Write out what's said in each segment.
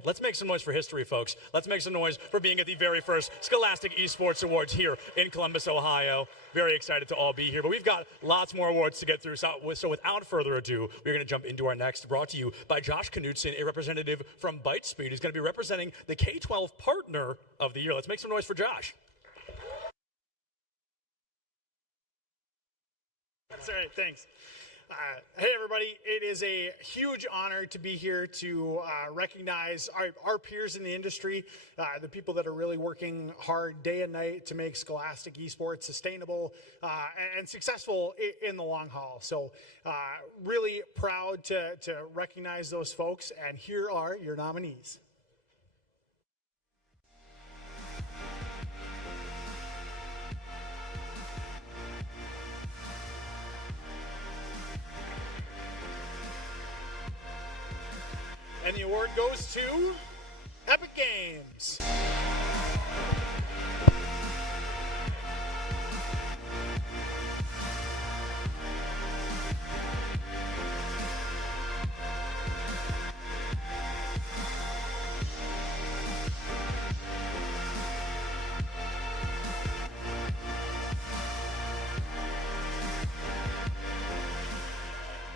important. Let's make some noise for history, folks. Let's make some noise for being at the very first Scholastic Esports Awards here in Columbus, Ohio. Very excited to all be here, but we've got lots more awards to get through. So without further ado, we're going to jump into our next, brought to you by Josh Knutson, a representative from ByteSpeed. He's going to be representing the K-12 Partner of the Year. Let's make some noise for Josh. That's all right, thanks. Hey everybody, it is a huge honor to be here to recognize our peers in the industry, the people that are really working hard day and night to make Scholastic Esports sustainable and successful in the long haul. So really proud to recognize those folks, and here are your nominees. And the award goes to Epic Games.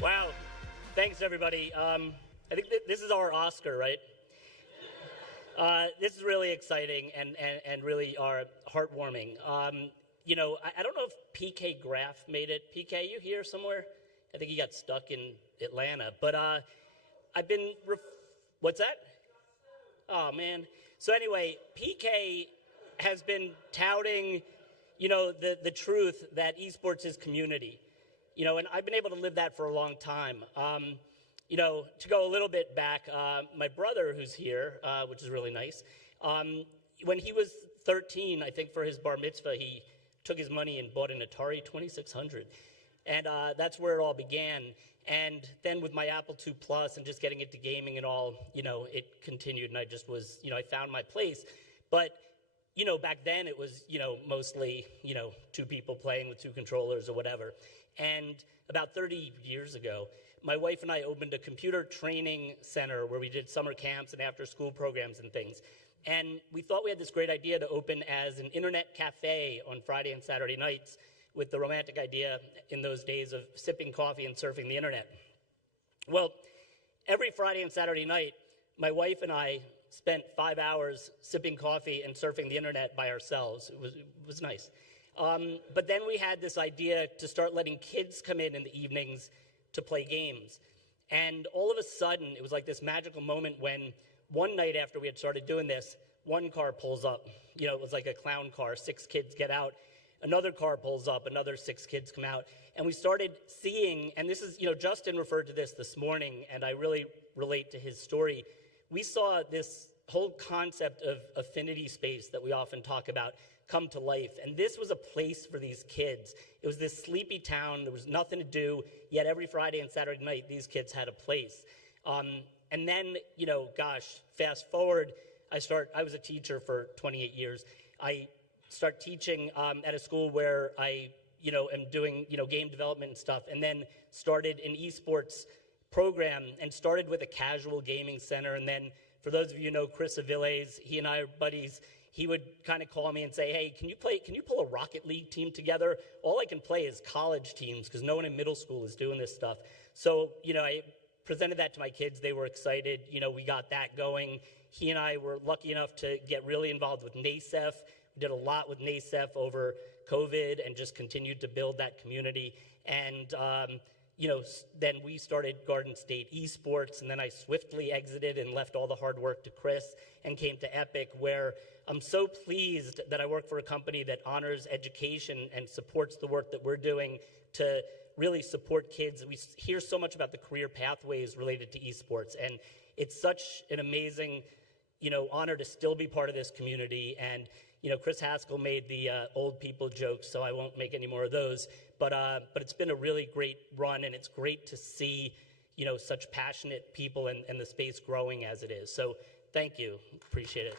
Wow. Thanks, everybody. I think this is our Oscar, right? This is really exciting and really heartwarming. You know, I don't know if PK Graff made it. PK, you here somewhere? I think he got stuck in Atlanta. But I've been, what's that? Oh, man. So anyway, PK has been touting, you know, the truth that esports is community. You know, and I've been able to live that for a long time. You know, to go a little bit back, my brother, who's here, which is really nice, when he was 13, I think for his bar mitzvah, he took his money and bought an Atari 2600. And that's where it all began. And then with my Apple II Plus and just getting into gaming and all, you know, it continued, and I just was, you know, I found my place. But, you know, back then it was, you know, mostly, you know, two people playing with two controllers or whatever. And about 30 years ago, my wife and I opened a computer training center where we did summer camps and after-school programs and things. And we thought we had this great idea to open as an internet cafe on Friday and Saturday nights, with the romantic idea in those days of sipping coffee and surfing the internet. Well, every Friday and Saturday night, my wife and I spent 5 hours sipping coffee and surfing the internet by ourselves. It was nice. But then we had this idea to start letting kids come in the evenings to play games. And all of a sudden, it was like this magical moment when one night after we had started doing this, one car pulls up. You know, it was like a clown car, 6 kids get out. Another car pulls up, another 6 kids come out. And we started seeing, and this is, you know, Justin referred to this morning, and I really relate to his story. We saw this whole concept of affinity space that we often talk about come to life. And this was a place for these kids. It was this sleepy town. There was nothing to do, yet every Friday and Saturday night, these kids had a place. And then, you know, gosh, fast forward, I was a teacher for 28 years. I start teaching at a school where I, you know, am doing, you know, game development and stuff, and then started an esports program and started with a casual gaming center. And then, for those of you who know Chris Aviles, he and I are buddies. He would kind of call me and say, hey, can you pull a Rocket League team together? All I can play is college teams because no one in middle school is doing this stuff. So, you know, I presented that to my kids. They were excited. You know, we got that going. He and I were lucky enough to get really involved with NASEF. We did a lot with NASEF over COVID and just continued to build that community. And, you know, then we started Garden State Esports, and then I swiftly exited and left all the hard work to Chris and came to Epic, where I'm so pleased that I work for a company that honors education and supports the work that we're doing to really support kids. We hear so much about the career pathways related to esports, and it's such an amazing, you know, honor to still be part of this community. And, you know, Chris Haskell made the old people jokes, so I won't make any more of those. But it's been a really great run, and it's great to see, you know, such passionate people and the space growing as it is. So thank you. Appreciate it.